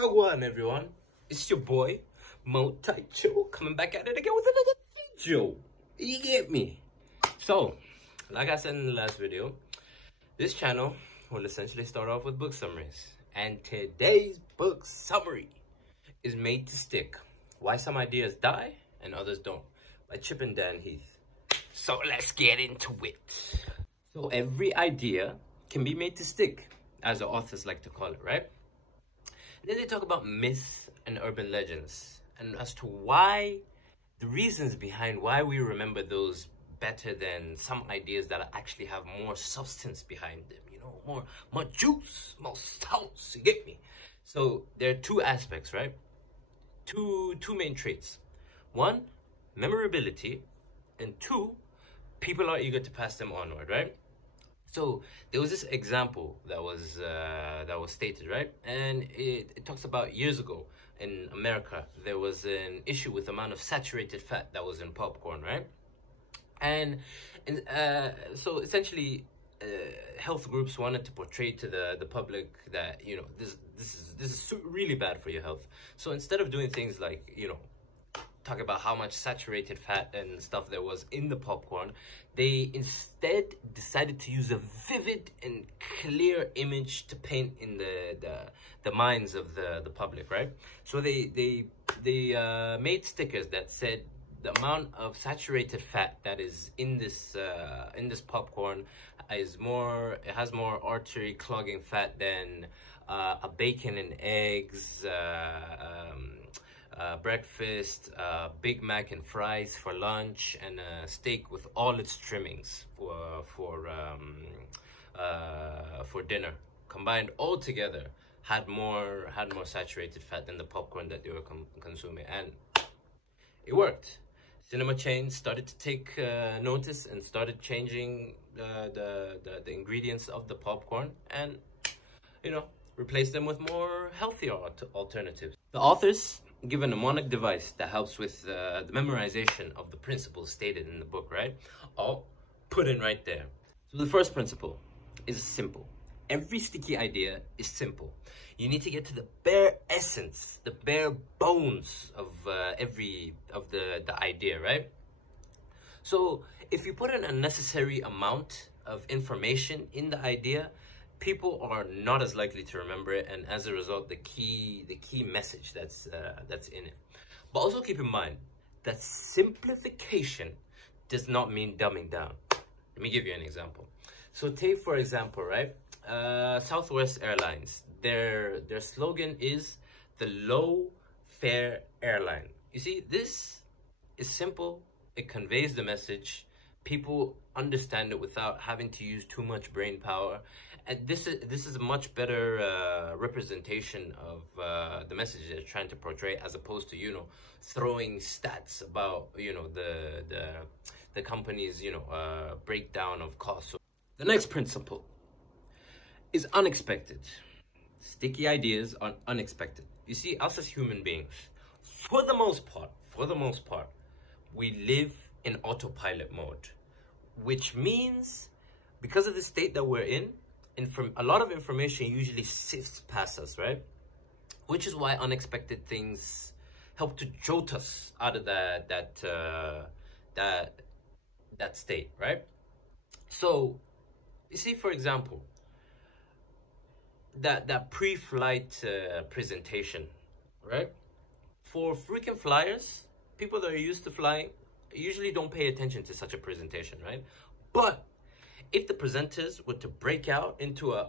Wagwan, everyone. It's your boy, Mo Taicho, coming back at it again with another video. You get me? So, like I said in the last video, this channel will essentially start off with book summaries. And today's book summary is Made to Stick: Why Some Ideas Die and Others Don't, by Chip and Dan Heath. So let's get into it. So every idea can be made to stick, as the authors like to call it, right? And then they talk about myths and urban legends, and as to why, the reasons behind why we remember those better than some ideas that actually have more substance behind them, you know, more juice, more sauce, you get me? So there are two aspects, right? Two main traits. One, memorability, and two, people are eager to pass them onward, right? So there was this example that was stated, right? And it talks about years ago in America, there was an issue with the amount of saturated fat that was in popcorn, right? And so essentially, health groups wanted to portray to the public that, you know, this is really bad for your health. So instead of doing things like, you know, talk about how much saturated fat and stuff there was in the popcorn, they instead decided to use a vivid and clear image to paint in the minds of the public, right? So they made stickers that said the amount of saturated fat that is in this popcorn is more, it has more artery clogging fat than a bacon and eggs breakfast, Big Mac and fries for lunch, and a steak with all its trimmings for dinner. Combined all together, had more saturated fat than the popcorn that they were consuming, and it worked. Cinema chains started to take notice and started changing the ingredients of the popcorn, and, you know, replace them with more healthier alternatives. The authors give a mnemonic device that helps with the memorization of the principles stated in the book, right? I'll put in right there. So the first principle is simple. Every sticky idea is simple. You need to get to the bare essence, the bare bones of the idea, right? So if you put an unnecessary amount of information in the idea, people are not as likely to remember it, and as a result, the key message that's in it. But also keep in mind that simplification does not mean dumbing down. Let me give you an example. So take, for example, right, Southwest Airlines. Their slogan is the low fare airline. You see, this is simple. It conveys the message. People understand it without having to use too much brain power. And this is a much better representation of the message they're trying to portray, as opposed to, you know, throwing stats about, you know, the company's, you know, breakdown of costs. So the next principle is unexpected. Sticky ideas are unexpected. You see, us as human beings, for the most part, we live in autopilot mode, which means, because of the state that we're in, a lot of information usually sifts past us, right? Which is why unexpected things help to jolt us out of that state, right? So you see, for example, that pre-flight presentation, right? For frequent flyers, people that are used to flying usually don't pay attention to such a presentation, right? But if the presenters were to break out into a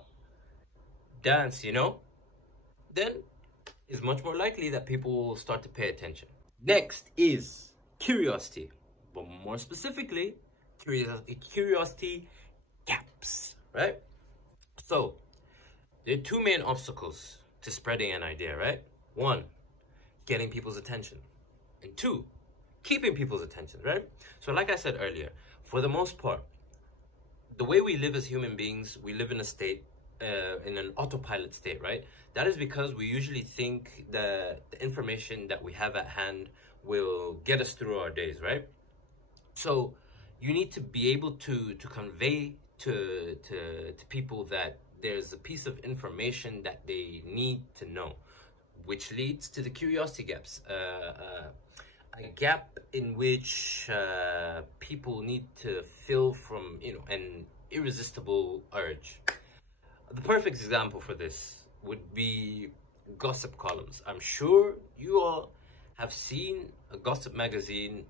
dance, you know, then it's much more likely that people will start to pay attention. Next is curiosity, but more specifically, curiosity gaps, right? So there are two main obstacles to spreading an idea, right? One, getting people's attention, and two, keeping people's attention, right? So like I said earlier, for the most part, the way we live as human beings, we live in a state, in an autopilot state, right? That is because we usually think that the information that we have at hand will get us through our days, right? So you need to be able to convey to people that there's a piece of information that they need to know. which leads to the curiosity gaps. A gap in which people need to fill from, an irresistible urge. The perfect example for this would be gossip columns. I'm sure you all have seen a gossip magazine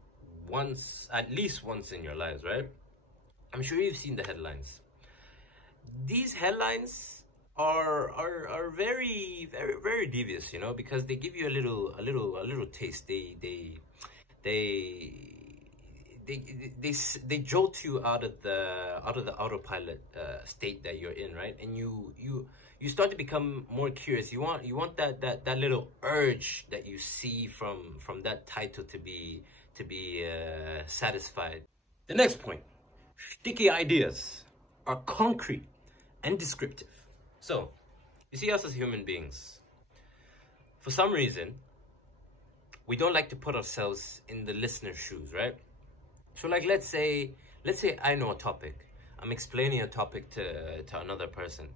once, at least once in your lives, right? I'm sure you've seen the headlines. These headlines are very, very, very devious, because they give you a little taste. They jolt you out of the autopilot state that you're in, right? And you start to become more curious. You want that little urge that you see from that title to be satisfied. The next point: sticky ideas are concrete and descriptive. So, you see, us as human beings, for some reason, we don't like to put ourselves in the listener's shoes, right? So, like, let's say I know a topic. I'm explaining a topic to another person.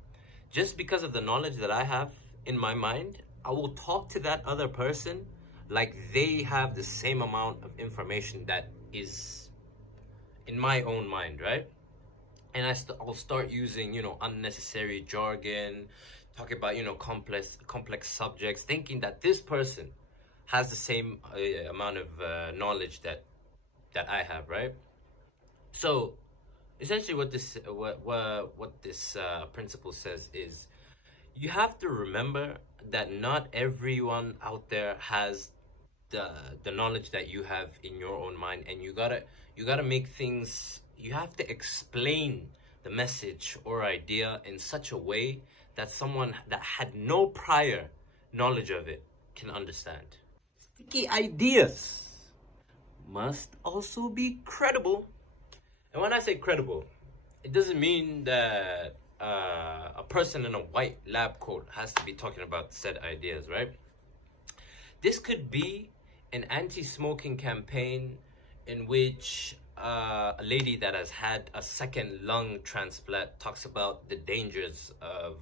Just because of the knowledge that I have in my mind, I will talk to that other person like they have the same amount of information that is in my own mind, right? And I'll start using, unnecessary jargon, talking about, complex subjects, thinking that this person has the same amount of knowledge that I have, right? So essentially what this principle says is, you have to remember that not everyone out there has the knowledge that you have in your own mind, and you gotta make things, you have to explain the message or idea in such a way that someone that had no prior knowledge of it can understand. Sticky ideas must also be credible. And when I say credible, it doesn't mean that a person in a white lab coat has to be talking about said ideas, right? This could be an anti-smoking campaign in which a lady that has had a second lung transplant talks about the dangers of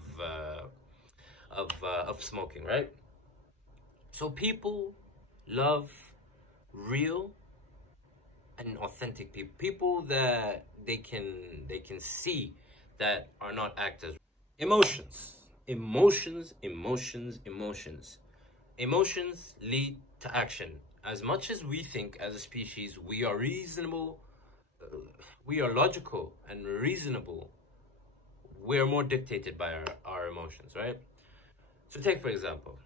smoking, right? So people love real and authentic people that they can see that are not actors. Emotions lead to action. As much as we think as a species we are reasonable, we are logical and reasonable, we are more dictated by our emotions, right? So take, for example,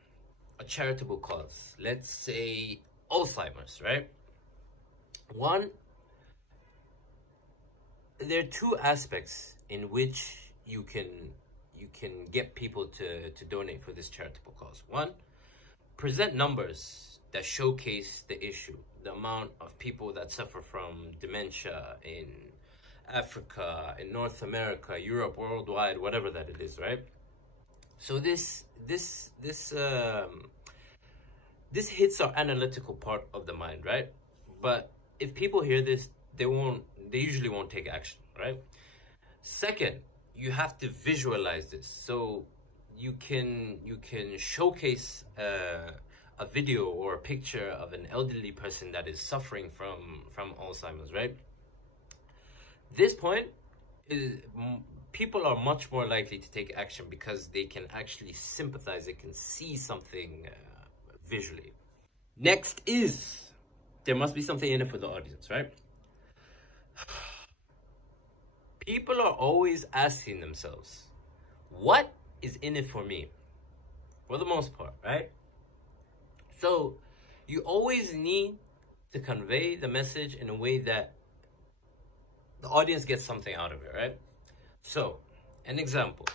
a charitable cause. Let's say Alzheimer's, right? There are two aspects in which you can get people to donate for this charitable cause. One, present numbers that showcase the issue, the amount of people that suffer from dementia in Africa, in North America, Europe, worldwide, whatever that it is, right? So this hits our analytical part of the mind, right? But if people hear this, they usually won't take action, right? Second, you have to visualize this. So you can showcase a video or a picture of an elderly person that is suffering from Alzheimer's, right? This point is, people are much more likely to take action because they can actually sympathize, they can see something visually. Next is, there must be something in it for the audience, right? People are always asking themselves, what is in it for me? For the most part, right? So you always need to convey the message in a way that the audience gets something out of it, right? So, an example.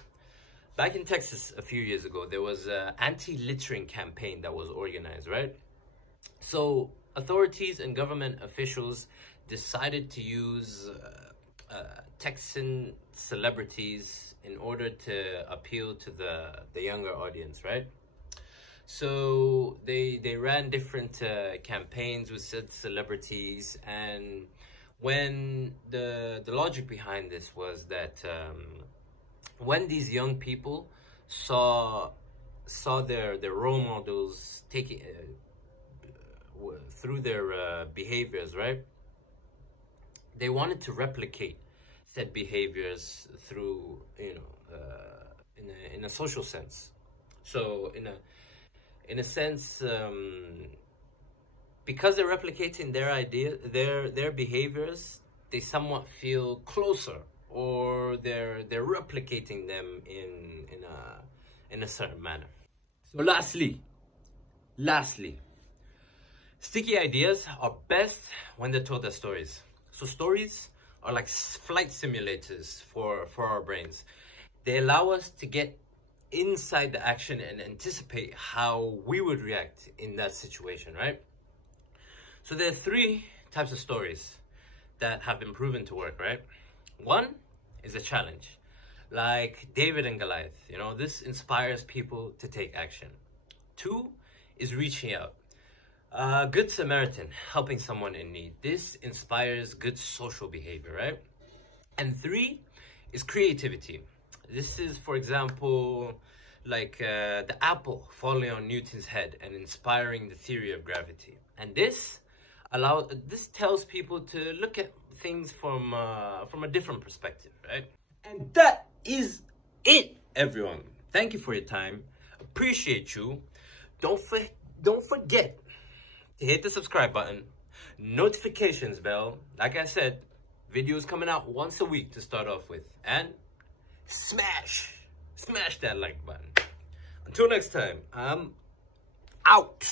Back in Texas a few years ago, there was an anti-littering campaign that was organized, right? So authorities and government officials decided to use Texan celebrities in order to appeal to the younger audience, right? So they ran different campaigns with said celebrities, and when the logic behind this was that when these young people saw saw their role models taking through their behaviors, right? They wanted to replicate said behaviors through, in a social sense. So in a sense, because they're replicating their behaviors, they somewhat feel closer, or they're replicating them in a certain manner. So lastly, sticky ideas are best when they're told as stories. So stories are like flight simulators for our brains. They allow us to get inside the action and anticipate how we would react in that situation, right? So there are 3 types of stories that have been proven to work, right? One is a challenge, like David and Goliath. This inspires people to take action. 2 is reaching out. Good Samaritan, helping someone in need. This inspires good social behavior, right? And 3 is creativity. This is, for example, like the apple falling on Newton's head and inspiring the theory of gravity. And this tells people to look at things from a different perspective, right? And that is it, everyone. Thank you for your time. Appreciate you. Don't forget to hit the subscribe button, notifications bell. Like I said, videos coming out once a week to start off with, and smash that like button. Until next time, I'm out.